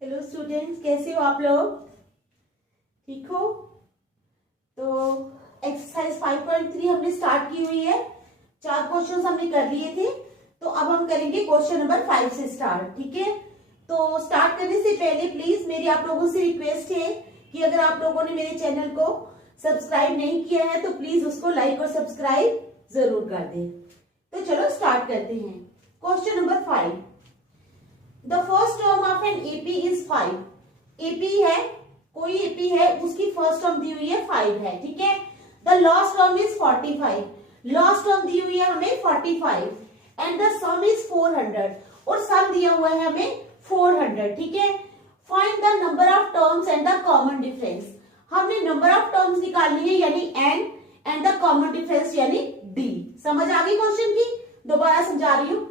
Hello students, कैसे हो आप लोग? ठीक हो? तो एक्सरसाइज 5.3 हमने स्टार्ट की हुई है। 4 क्वेश्चंस हमने कर लिए थे, तो अब हम करेंगे क्वेश्चन नंबर 5 से स्टार्ट। ठीक है, तो स्टार्ट करने से पहले प्लीज मेरी आप लोगों से रिक्वेस्ट है कि अगर आप लोगों ने मेरे चैनल को सब्सक्राइब नहीं किया है तो प्लीज उसको लाइक और सब्सक्राइब जरूर कर दें। तो चलो स्टार्ट करते हैं। Question number 5। The first term of an AP is 5. AP है, कोई AP है, उसकी फर्स्ट टर्म दी हुई है 5 है। ठीक है, the last term is 45. Last term दी हुई है हमें 45 and the sum is 400 और सम दिया हुआ है हमें 400। ठीक है, find the number of terms and the common difference. हमने नंबर ऑफ टर्म्स निकालनी है यानी n and the common difference यानी d। समझ आ गई क्वेश्चन की? दोबारा समझा रही हूँ।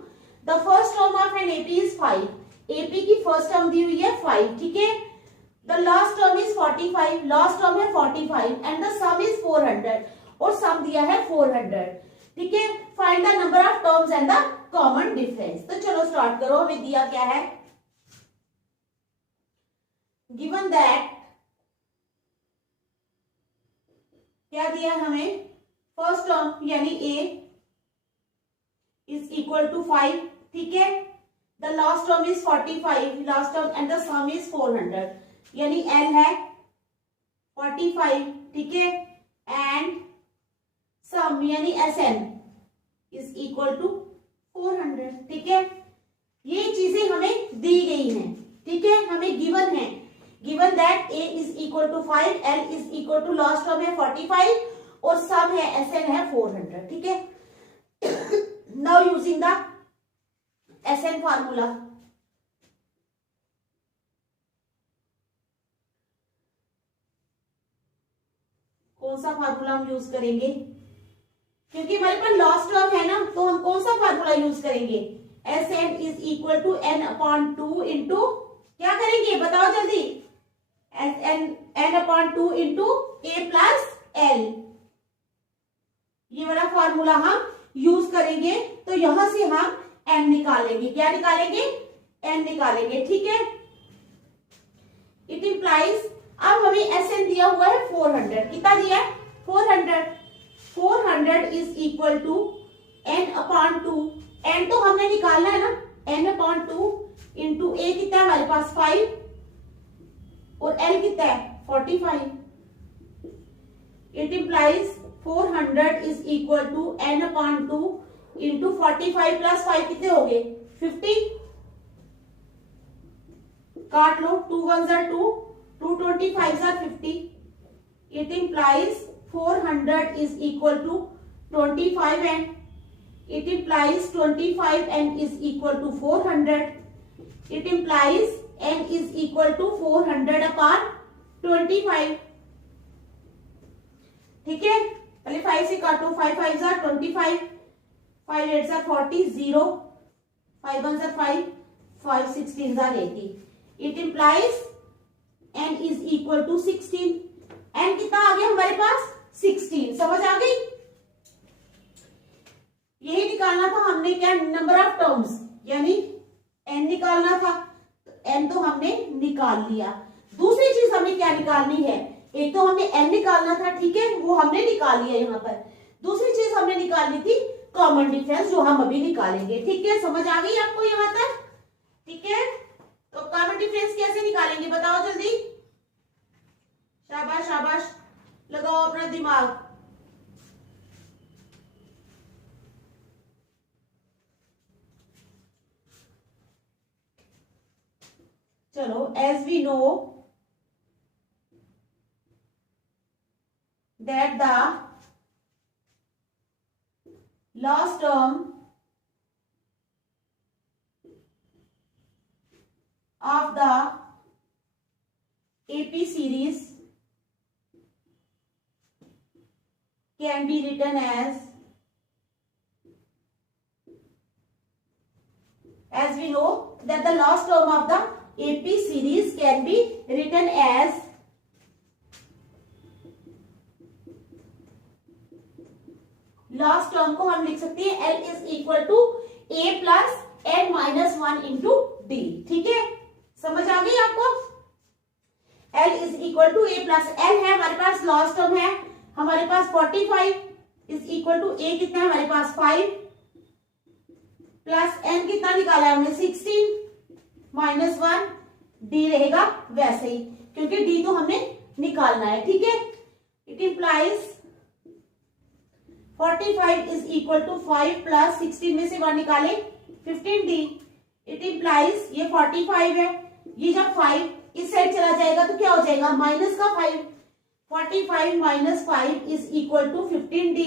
The first term of an AP is 5. AP की फर्स्ट टर्म दी हुई है 5। ठीक है, the last term is 45, last term है 45 एंड द सम इज 400 और सम दिया है 400। ठीक है, find the number of terms and the common difference. तो चलो स्टार्ट करो। हमें दिया क्या है? गिवन दैट, क्या दिया हमें? फर्स्ट टर्म यानी a इज इक्वल टू 5। ठीक है, the last term is 45, last term and the sum is 400 यानी L है 45। ठीक है, and sum यानी SN is equal to 400। ठीक है, ये चीजें हमें दी गई हैं। ठीक है, हमें गिवन है, given that A is equal to 5, L is equal to last term है 45 और sum है SN है 400। ठीक है, now using the SN formula, कौन सा फार्मूला हम यूज करेंगे? क्योंकि हमारे पास लास्ट टर्म है ना, तो हम कौन सा फार्मूला यूज करेंगे? SN is equal to n/2 into, क्या करेंगे बताओ जल्दी? n/2 into a plus l। ये वाला फार्मूला हम यूज करेंगे। तो यहां से हम n निकालेंगे। क्या निकालेंगे? n निकालेंगे। ठीक है, इट इंप्लाइज, अब हमें SN दिया हुआ है 400। कितना दिया है? 400। 400 is equal to n/2। n तो हमने निकालना है ना, n/2 इंटू a कितना है हमारे पास 5 और l कितना है 45। It implies 400 is equal to n/2 into 45 plus 5 कितने हो गए? 50। काट लो, 2 1 जार 2, 2 25 जार 50। It implies 400 is equal to 25 n. It implies 25 n is equal to 400। It implies n is equal to 400 upon 25। ठीक है, पहले 5 से काटो, 5 5 जार 25, 5 8 जार 40, 0, 5 1 जार 5, 5 16 जार 80। It implies n is equal to 16। n कितना आ गया हमारे पास? 16। समझ आ गई? यही निकालना था हमने, क्या? नंबर ऑफ टर्म्स यानी n निकालना था। n तो हमने निकाल लिया। दूसरी चीज हमें क्या निकालनी है? एक तो हमें n निकालना था, ठीक है, वो हमने निकाल लिया यहाँ पर। दूसरी चीज हमने निकालनी थी कॉमन डिफरेंस, जो हम अभी निकालेंगे। ठीक है, समझ आ गई आपको यहाँ तक? ठीक है, तो कॉमन डिफरेंस कैसे निकालेंगे बताओ जल्दी? शाबाश शाबाश, लगाओ अपना दिमाग। चलो, as we know that the last term of the AP series can be written as we know that the last term of the AP series can be written as last term को हम लिख सकते हैं L is equal to a plus n minus 1 into D. ठीक है, समझ आ गई आपको? L is equal to A plus l है हमारे पास, लास्ट टर्म है हमारे पास 45 इज इक्वल टू ए कितना है हमारे पास 5 प्लस एन कितना निकाला है हमने 16 माइनस 1 डी रहेगा वैसे ही, क्योंकि डी तो हमने निकालना है, ठीक है। It implies 45 is equal to 5 plus 16 में से 1 निकाले 15d। इट इंप्लाइज ये 45 है, ये जब 5 इस साइड चला जाएगा तो क्या हो जाएगा माइनस का 5, 45 minus 5 is equal to 15d।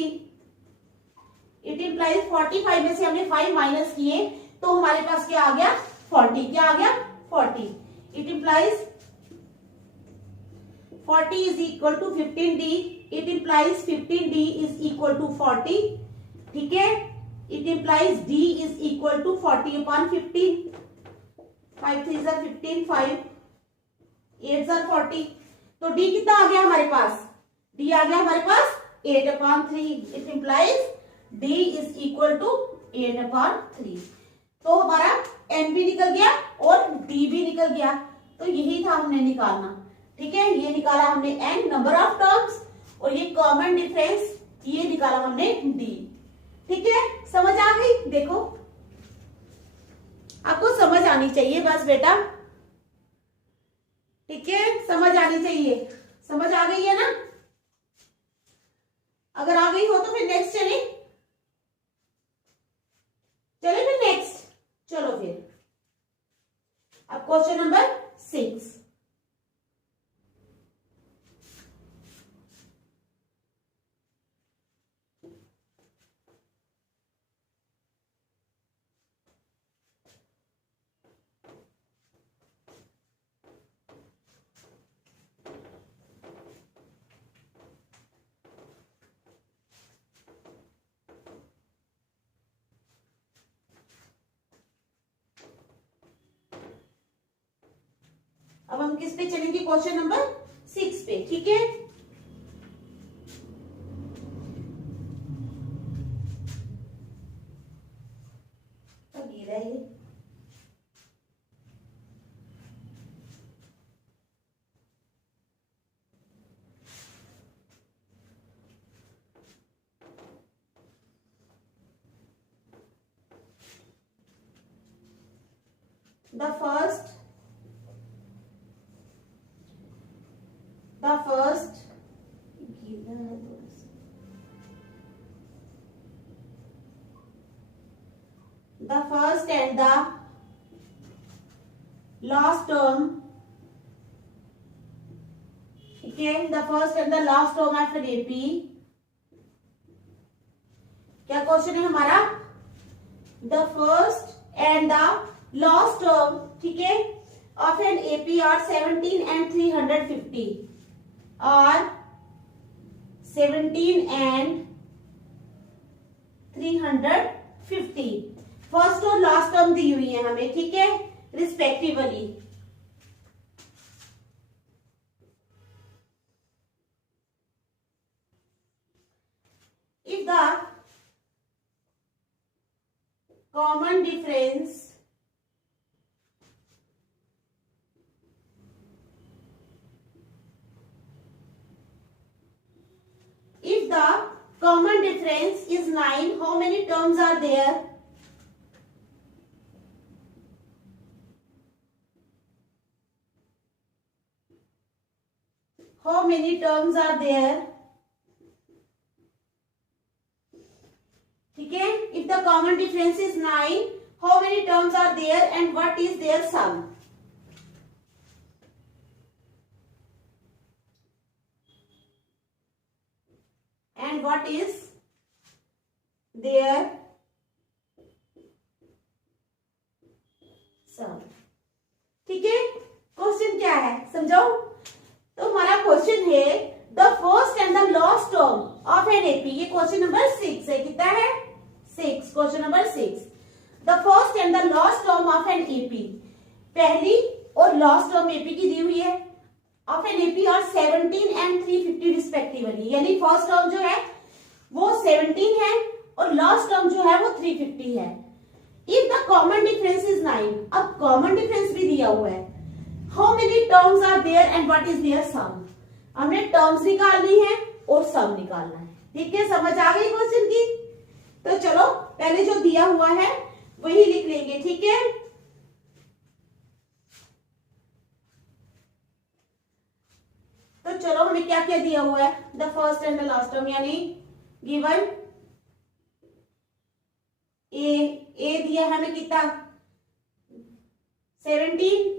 It implies 45 में से हमने 5 माइनस किए तो हमारे पास क्या आ गया 40, क्या आ गया 40। It implies 40 is equal to 15d, it implies 15d is equal to 40, ठीक है। it implies d is equal to 40 upon 15, 5 3s are 15, 5 8s are 40, तो d कितना आ गया हमारे पास, d आ गया हमारे पास 8 upon 3, it implies d is equal to 8 upon 3। तो हमारा n भी निकल गया और d भी निकल गया, तो यही था हमने निकालना, ठीक है। ये निकाला हमने n नंबर ऑफ टर्म्स और ये कॉमन डिफरेंस ये निकाला हमने d, ठीक है। समझ आ गई? देखो आपको समझ आनी चाहिए बस बेटा, ठीक है, समझ आनी चाहिए। समझ आ गई है ना? अगर आ गई हो तो फिर नेक्स्ट चले फिर नेक्स्ट, चलो फिर अब क्वेश्चन नंबर 6। अब हम किस पे चलेंगे, क्वेश्चन नंबर 6 पे, ठीक है। अब ये रहा ये the first and the last term, okay, the first and the last term of an AP, क्या क्वेश्चन है हमारा, the first and the last term, ठीक है, of an AP are 17 and 350 और 17 and 350 फर्स्ट और लास्ट टर्म दी हुई है हमें, ठीक है, respectively. If the common difference is 9, how many terms are there? How many terms are there? ठीक है, if the common difference is 9, how many terms are there and what is their sum? And what is their sum? ठीक है, question क्या है समझाओ। तो हमारा question है the first and the last term of an AP, ये question number 6 है, कितना है 6, question number 6। The first and the last term of N AP, पहली और लास्ट टर्म एपी की दी हुई है, ऑफ एन एपी और 17 एंड 350 रिस्पेक्टिवली, यानी फर्स्ट टर्म जो है वो 17 है और लास्ट टर्म जो है वो 350 है। If the common difference is 9, अब कॉमन डिफरेंस भी दिया हुआ है how many terms are there and what is their sum. हमने टर्म्स निकालनी है और सम निकालना है। ठीक है, समझ आ गई क्वेश्चन की। तो चलो पहले जो दिया हुआ है वही लिख लेंगे। ठीक है, तो चलो हमें क्या क्या दिया हुआ है, the first and the last term, यानी गिवन ए दिया है हमें कितना 17।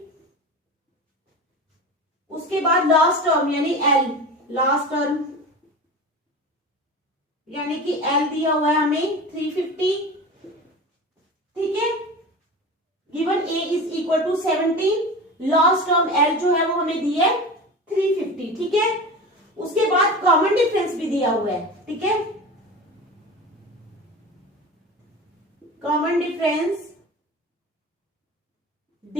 उसके बाद लास्ट टर्म यानी एल, लास्ट टर्म यानी कि एल दिया हुआ है हमें 350। ठीक है, given A is equal to 17, last term L जो है वो हमें दी है 350। ठीक है, उसके बाद कॉमन डिफरेंस भी दिया हुआ है। ठीक है, common difference d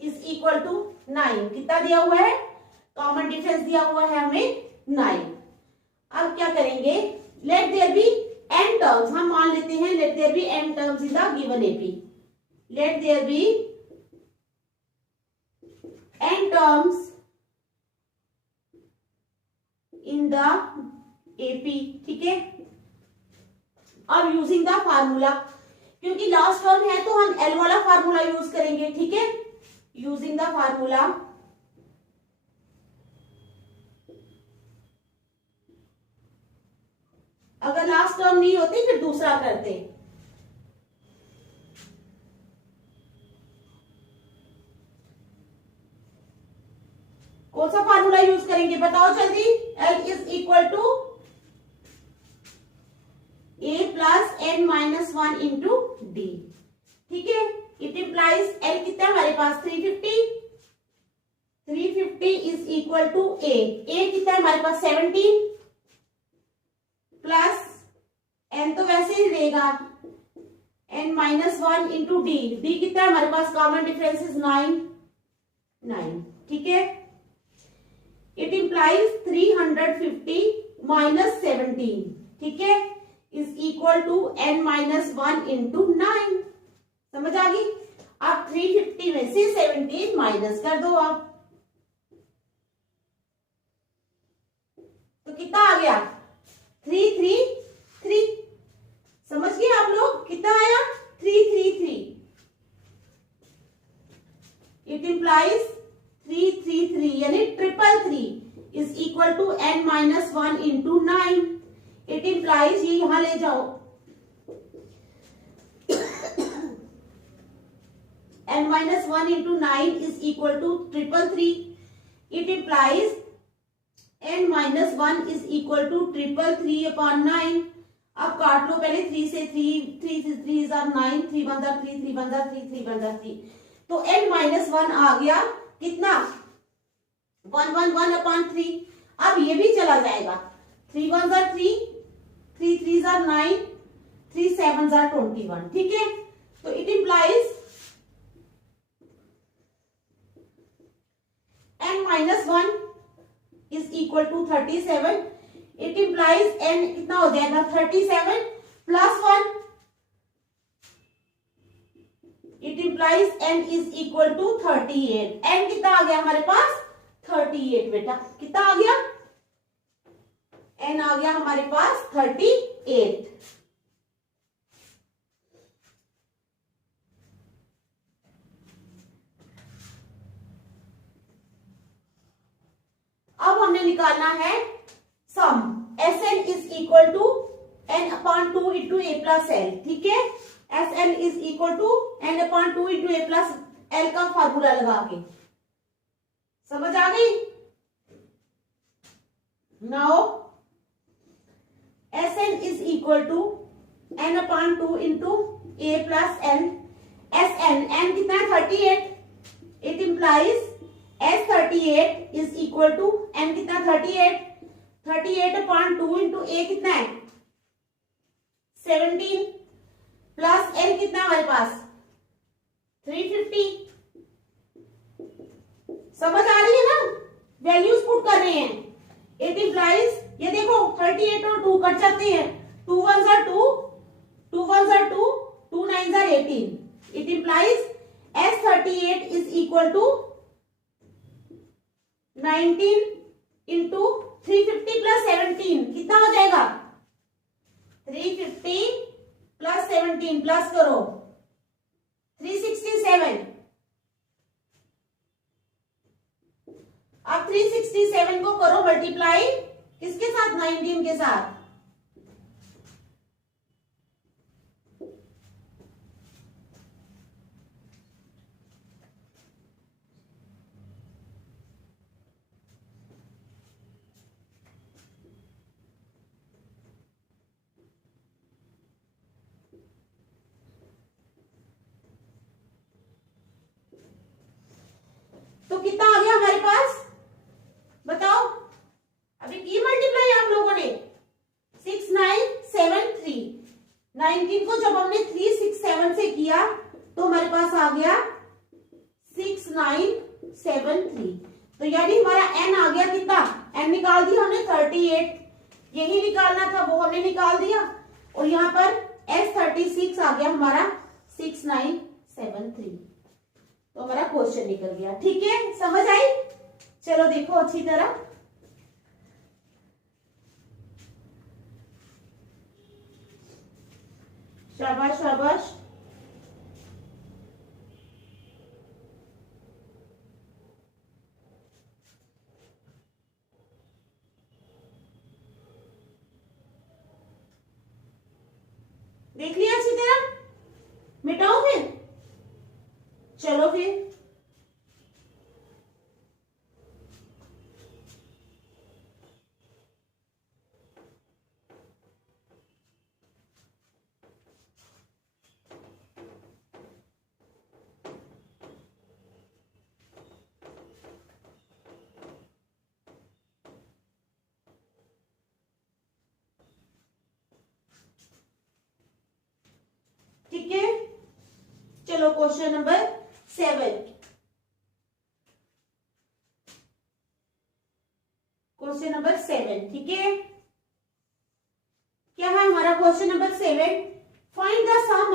is equal to 9। कितना दिया हुआ है, कॉमन डिफरेंस दिया हुआ है हमें 9। अब क्या करेंगे, let there be n terms, हम मान लेते हैं let there be n terms in the given AP. Let there be n terms in the AP. ठीक है, अब यूजिंग द फार्मूला, क्योंकि लास्ट टर्म है तो हम एल वाला फार्मूला यूज करेंगे। ठीक है, यूजिंग द फार्मूला, अगर लास्ट टर्म नहीं होती फिर दूसरा करते। कौन सा फार्मूला यूज करेंगे बताओ जल्दी। L is equal to A plus N minus 1 into D. ठीक है, इट इंप्लाइज एल कितना हमारे पास 350। 350 इज इक्वल टू ए कितना है हमारे पास 17 प्लस एन तो वैसे ही रहेगा N minus 1 into D. D कितना है हमारे पास, कॉमन डिफरेंस इज 9। ठीक है, इट इंप्लाइज 350 माइनस 17। ठीक है, is equal to N minus 1 into 9। समझ आ गई। आप 350 में से 17 माइनस कर दो आप, तो कितना आ गया 333। समझ गए आप लोग, कितना आया 333। इट इंप्लाइज 333 यानी 333 is equal to N minus 1 into 9। It implies, ये यहां ले जाओ, n minus 1 into 9 is equal to 333. It implies n minus 1 is equal to 333 upon 9. अब काट लो पहले 3 से 3 से 3 are 9, 3 1 are 3, 3 1 are 3, 3 1 are 3, तो n minus 1 आ गया कितना 1 1 1 upon 3। अब ये भी चला जाएगा, 3 1 are 3, 3 3 are 9, 3 7 are 21। ठीक है, तो it implies n minus 1 is equal to 37. It implies n कितना हो जाएगा 37 plus 1. It implies n is equal to 38. n कितना आ गया हमारे पास 38। बेटा कितना आ गया, n आ गया हमारे पास 38। अब हमने निकालना है sum. S N is equal to N upon 2 into A plus L. ठीक है, S N is equal to N upon 2 into A plus L का फार्मूला लगा के। समझ आ गई। Now S N is equal to N upon 2 into A plus L. S N, N कितना है 38। It implies S38 is equal to n कितना 38, 38 upon 2 into ए कितना है 17 प्लस n कितना हमारे पास 350। समझ आ रही है ना, वैल्यूज पुट कर रहे हैं। इट इंप्लाइज, ये देखो 38 और 2 कट जाते हैं, 2 1s are 2, 2 1s are 2, 2 9s are 18। It implies S38 is equal to 19 into 350 plus 17 कितना हो जाएगा? 350 प्लस 17 प्लस करो 367। अब 367 को करो मल्टीप्लाई किसके साथ? 19 के साथ। तो कितना आ गया हमारे पास? बताओ, अभी की मल्टीप्लाई आप लोगों ने 6973। 19 को जब हमने 367 से किया तो हमारे पास आ गया 6973। तो यानी हमारा n आ गया कितना? n निकाल दिया हमने 38, यही निकालना था वो हमने निकाल दिया, और यहाँ पर S36 आ गया हमारा 6973। तो हमारा क्वेश्चन निकल गया। ठीक है, समझ आई? चलो देखो अच्छी तरह। शाबाश शाबाश। देख लिया अच्छी तरह? मिटाओ फिर, चलो फिर। ठीक है, चलो क्वेश्चन नंबर 7। क्वेश्चन नंबर 7, ठीक है। क्या है हमारा question number 7? Find the sum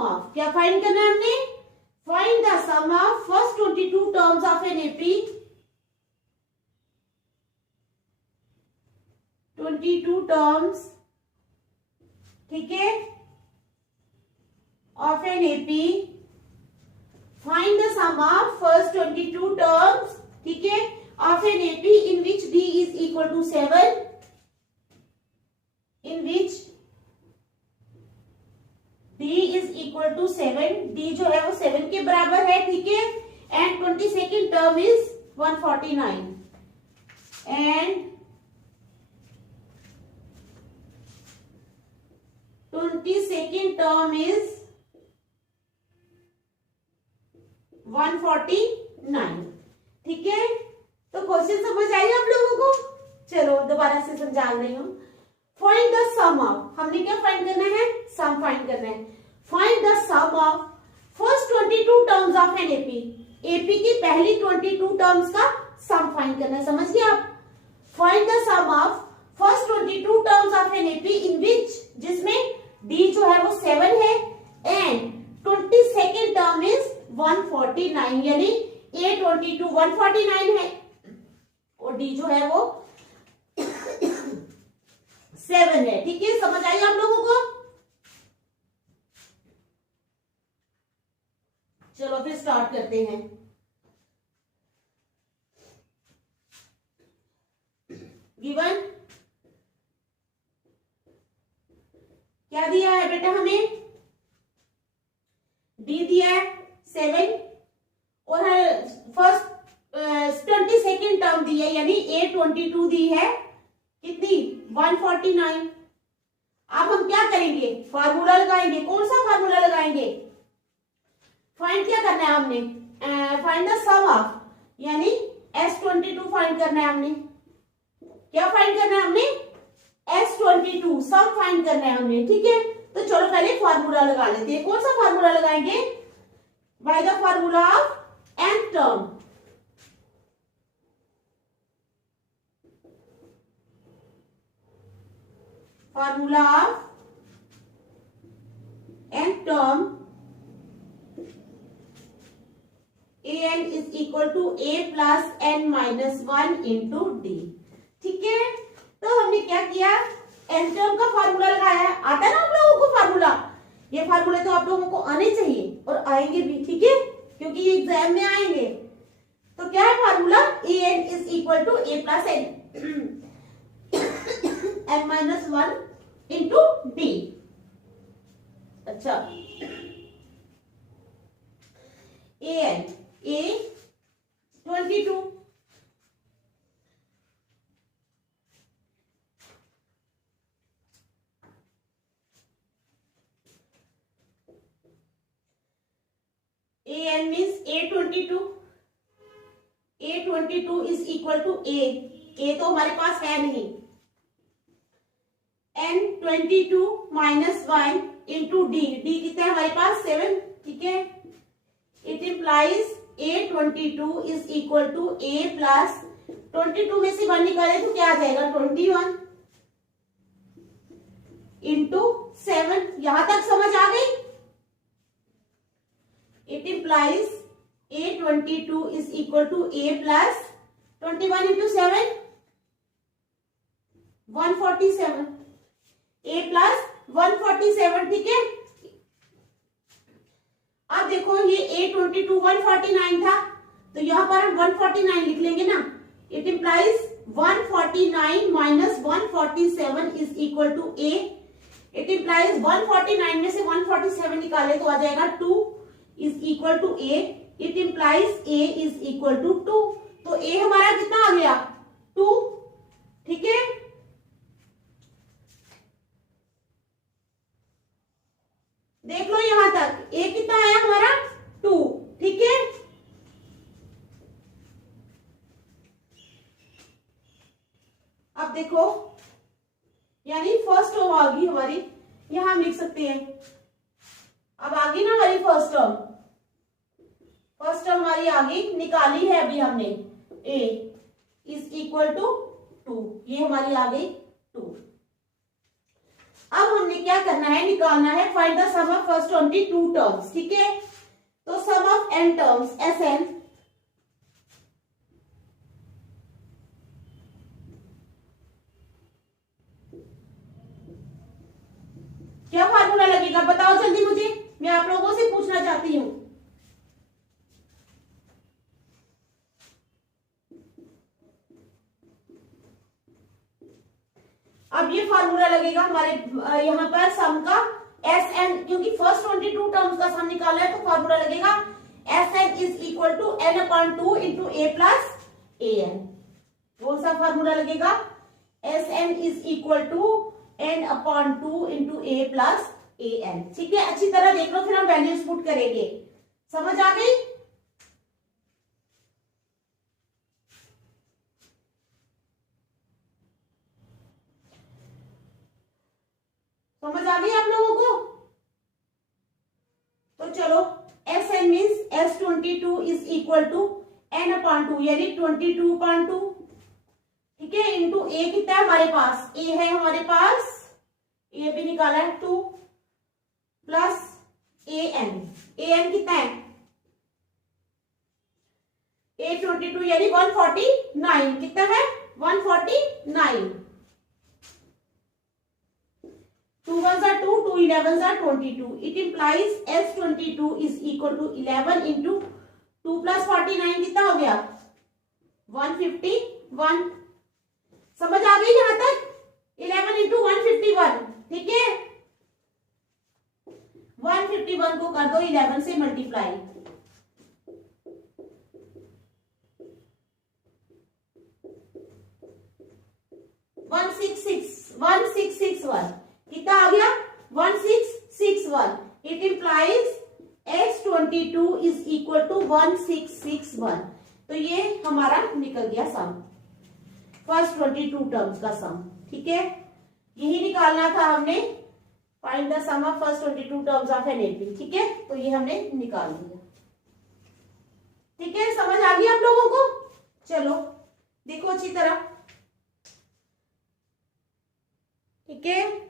of क्या फाइंड करना है हमने? Find the sum of first 22 terms of N AP 22 terms, ठीक है, of an AP. Find the sum of first 22 terms, ठीक है, of an AP in which D is equal to 7, in which D is equal to 7, D जो है वो 7 के बराबर है, ठीक है, and 22nd term is 149 and 22nd term is 149, ठीक है। तो क्वेश्चन समझ आई आप लोगों को? चलो दोबारा से समझा रही हूँ। फाइंड द सम ऑफ, हमने क्या फाइंड करना है? सम फाइंड करना है। Find the sum of first 22 terms of N AP, AP की पहली 22 टर्म्स का सम फाइंड करना है, समझ गए आप? Find the sum of first 22 terms of N AP in which, जिसमें डी जो है वो 7 है एंड 22nd टर्म इज 149, यानी A22 149 है और D जो है वो 7 है, ठीक है। समझ आई आप लोगों को? चलो फिर स्टार्ट करते हैं। गिवन क्या दिया है बेटा हमें? D दिया है 7 और फर्स्ट 22nd टर्म दी है, यानी A22 दी है कितनी? 149। अब हम क्या करेंगे? फार्मूला लगाएंगे। कौन सा फार्मूला लगाएंगे? फाइंड क्या करना है हमने? फाइंड द सम ऑफ, यानी S22 फाइंड करना है हमने। क्या फाइंड करना है हमने? S22 सम फाइंड करना है हमने, ठीक है। तो चलो पहले फार्मूला लगा लेते हैं। कौन सा फार्मूला लगाएंगे? By the formula of nth term, formula of term A N is equal to A plus N minus one into D. ठीक है, तो हमने क्या किया, एन टर्म का फार्मूला लगाया। आता है ना आप लोगों को फार्मूला, ये फार्मूले तो आप लोगों को आने चाहिए और आएंगे भी, ठीक है, क्योंकि ये एग्जाम में आएंगे। तो क्या है formula, A N is equal to A plus N N minus one into D. अच्छा, A N A 22, A N means A22, A22 is equal to A तो हमारे पास है नहीं, N22 minus one into D कितना है हमारे पास 7, ठीक है। It implies A22 is equal to A plus 22 में से 1 निकाले तो क्या आ जाएगा 21 इंटू 7। यहां तक समझ आ गई। It implies A22 is equal to A plus 21 into 7 147, A plus 147, ठीक है। अब देखो ये A22 149 था, तो यहां पर हम 149 लिख लेंगे ना। It implies 149 minus 147 is equal to A. It implies 149 में से 147 निकाले तो आ जाएगा 2 is equal to A. It implies A is equal to 2, तो ए हमारा कितना आ गया 2, ठीक है। देख लो यहां तक ए कितना आया हमारा 2, ठीक है। अब देखो यानी फर्स्ट टर्म आ गई हमारी, यहां हम लिख सकते हैं। अब आ गई ना हमारी फर्स्ट टर्म हमारी आ गई, निकाली है अभी हमने। ए इज इक्वल टू 2, ये हमारी आ गई 2। अब हमने क्या करना है, निकालना है find the sum of first term की 2 टर्म्स, ठीक है। तो sum of n terms S N, क्या फार्मूला लगेगा बताओ जल्दी मुझे, मैं आप लोगों से पूछना चाहती हूं। अब ये फार्मूला लगेगा हमारे यहाँ पर सम का एस एन, क्योंकि फर्स्ट 22 टर्म्स का सम निकाला है, तो फार्मूला लगेगा S N is equal to N upon 2 into A plus A N. कौन सा फार्मूला लगेगा, S N is equal to N upon 2 into A plus A N, ठीक है। अच्छी तरह देख लो, फिर हम वैल्यूज पुट करेंगे। समझ आ गई। समझ आ गई आप लोगों को। तो चलो S N means S22 is equal to N upon 2 यानी 22/2, ठीक है, इंटू ए कितना है हमारे पास, ए है हमारे पास, ए भी निकाला है 2 प्लस ए एन कितना है A22 यानी 149, कितना है 149। 2 1s are 2, 2 11s are 22. It implies S22 is equal to 11 into 2 plus 49 कितना हो गया 151। समझ आ गई यहां तक, 11 into 151, ठीक है। 151 को कर दो 11 से मल्टीप्लाई, 1661 कितना आ गया 1661। It implies S22 is equal to 1661। तो ये हमारा निकल गया सम, फर्स्ट 22 टर्म्स का सम, ठीक है। यही निकालना था हमने, find the sum of first 22 terms of N AP, ठीक है। तो ये हमने निकाल दिया, ठीक है। समझ आ गई आप लोगों को। चलो देखो अच्छी तरह, ठीक है।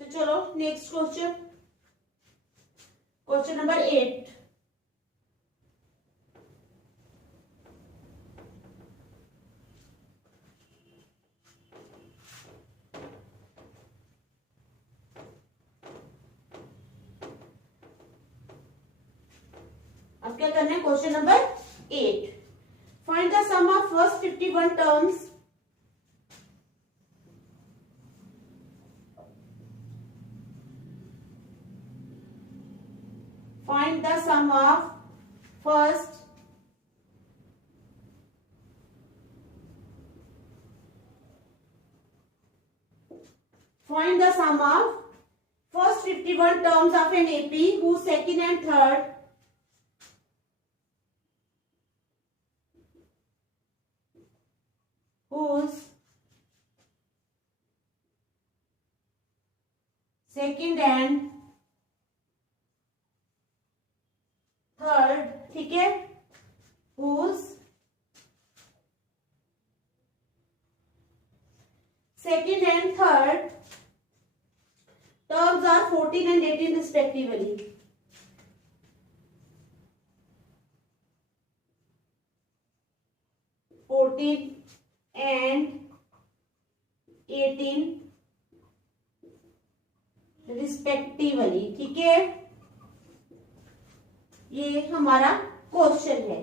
तो चलो नेक्स्ट क्वेश्चन, क्वेश्चन नंबर 8। अब क्या करना है, question number 8, find the sum of first 51 terms find the sum of first 51 terms of an AP whose second and third third, ठीक है, whose second and third terms are 14 and 18 respectively. and 18 respectively, ठीक है, ये हमारा question है।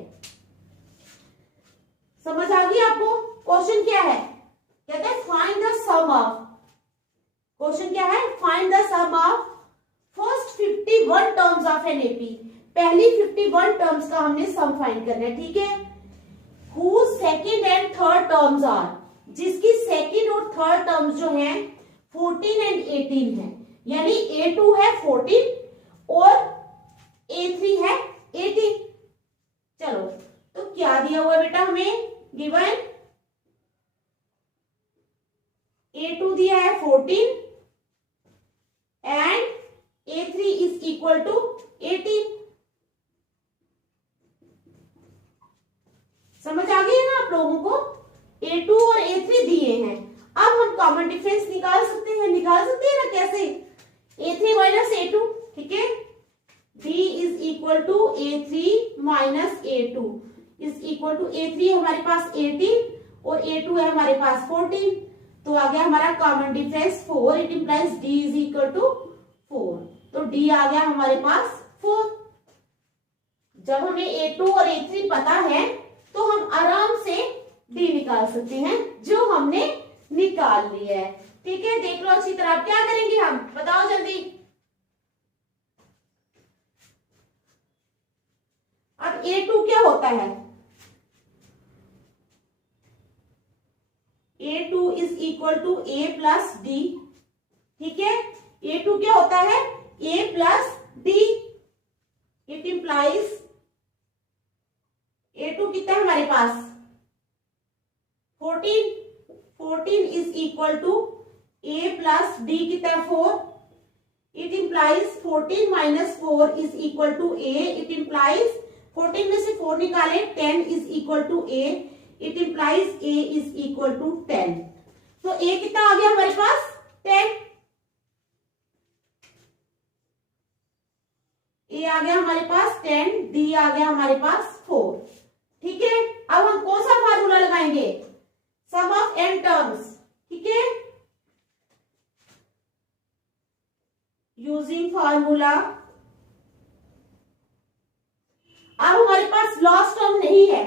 समझ आ गई आपको? क्वेश्चन क्या है, कहते हैं find the sum of, question क्या है, find the sum of first 51 terms of N AP, पहली 51 टर्म्स का हमने सम फाइंड करना है, ठीक है। whose second and third terms are, जिसकी सेकंड और थर्ड टर्म्स जो हैं 14 एंड 18 है, यानी A2 है 14 और A3 है 18। चलो, तो क्या दिया हुआ है बेटा हमें, गिवन A2 दिया है 14 and A3 is equal to 18। समझ आ गई है ना आप लोगों को? A2 और A3 दिए हैं, अब हम कॉमन डिफरेंस निकाल सकते हैं ना, कैसे, A3 माइनस A2, ठीक है, D is equal to A3 minus A2 is equal to A3 हमारे पास 18 और A2 है हमारे पास 14, तो आ गया हमारा common difference 4, it implies D is equal to 4, तो D आ गया हमारे पास 4। जब हमें A2 और A3 पता है तो हम आराम से D निकाल सकते हैं, जो हमने निकाल लिया है, ठीक है। देख लो अच्छी तरह, क्या करेंगे हम, बताओ जल्दी। अब A2 क्या होता है, A2 is equal to A plus D, ठीक है। A2 क्या होता है, A plus D, it implies A2 कितना है हमारे पास 14 is equal to A plus D कितना है 4, it implies 14 minus 4 is equal to A, it implies 14 में से 4 निकाले 10 is equal to A, it implies A is equal to 10, तो A कितना आ गया हमारे पास 10, A आ गया हमारे पास 10, D आ गया हमारे पास 4, ठीक है। अब हम कौन सा फार्मूला लगाएंगे, सम ऑफ n टर्म्स, ठीक है, यूजिंग फार्मूला। अब हमारे पास लास्ट टर्म नहीं है,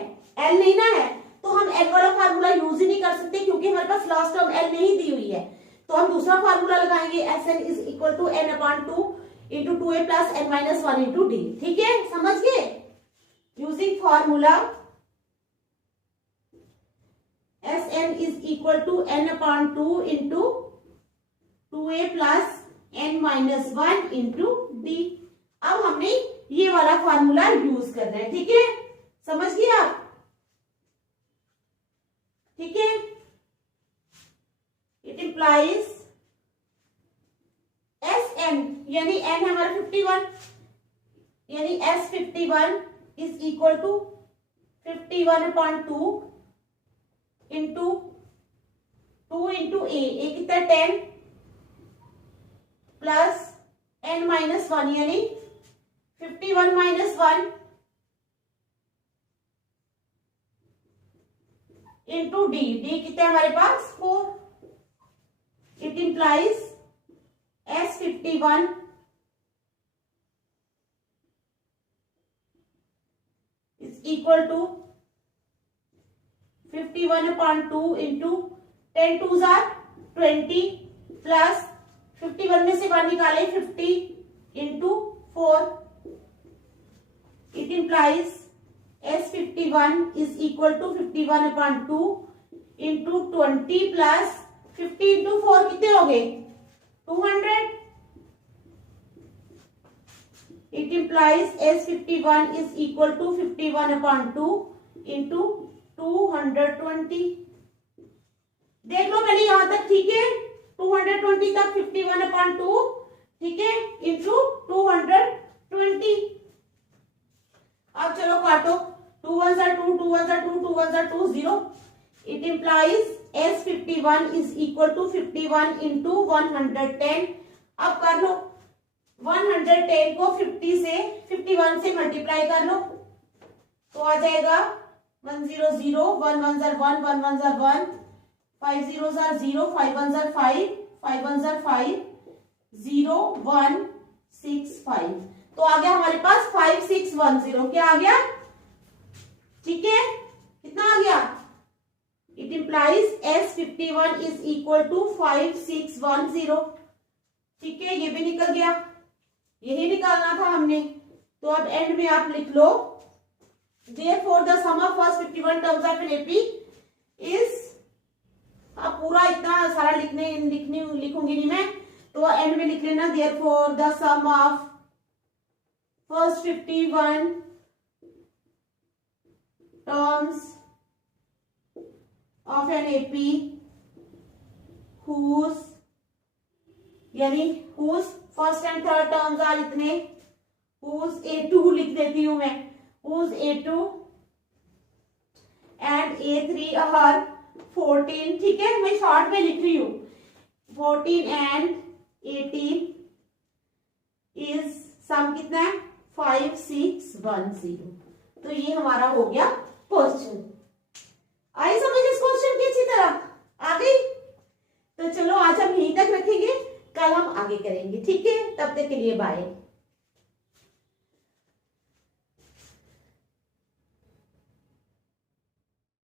L नहीं ना है, तो हम L वाला फार्मूला यूज ही नहीं कर सकते, क्योंकि हमारे पास लास्ट टर्म L नहीं दी हुई है, तो हम दूसरा फार्मूला लगाएंगे, Sn is equal to n upon 2 into 2a plus n minus 1 into D, ठीक है, समझ गए, using formula Sn is equal to n upon 2 into 2a plus n minus 1 into D. अब हमने ये वाला फार्मूला यूज करना है, ठीक है, समझ गए आप, ठीक है। इट इंप्लाइज Sn यानी n है हमारा 51, यानी S51 is equal to 51 upon 2 into 2 into A कितना 10, प्लस n-1 यानी 51 माइनस 1 इंटू डी। डी कितने हमारे पास 4। It implies S51 is equal to 51/2 into 10 2s are 20 plus 51 में से 1 निकाले 50 into 4। It implies S51 is equal to 51/2 into 20 plus 50 into 4 कितने हो गए 200। It implies S51 is equal to 51/2 into 220। देख लो पहले यहां तक, ठीक है, 220 तक 51/2, ठीक है, इंटू 220। अब चलो काटो, 2 1s are 2, 2 1s are 2, 2 1s are 2, 0। It implies S51 is equal to 51 into 110। अब कर लो, 110 को 51 से मल्टीप्लाई कर लो तो आ जाएगा 100 0, 1 1s are 1, 1 1s are 1, 5 0s are 0, 5 1s are 5, 5 1s are 5, 0 1 6 5। तो आ गया हमारे पास 5610। क्या आ गया, ठीक है, कितना आ गया। It implies S51 is equal to 5610। ठीक है, ये भी निकल गया, यही निकालना था हमने। तो अब एंड में आप लिख लो, therefore the sum of first 51 terms of an AP is, अब पूरा इतना सारा लिखूंगी नहीं मैं, तो एंड में लिख लेना, therefore the sum of first 51 terms of an AP whose, यानी whose first and third terms are इतने, whose A2 लिख देती हूं मैं, whose A2 and A3 are 14। ठीक है, मैं शॉर्ट में लिख रही हूं, 14 and 18 is सम कितना है 5610। तो ये हमारा हो गया क्वेश्चन। आई समझ इस क्वेश्चन की अच्छी तरह, आ गई। तो चलो आज हम यहीं तक रखेंगे, कल हम आगे करेंगे, ठीक है, तब तक के लिए बाय।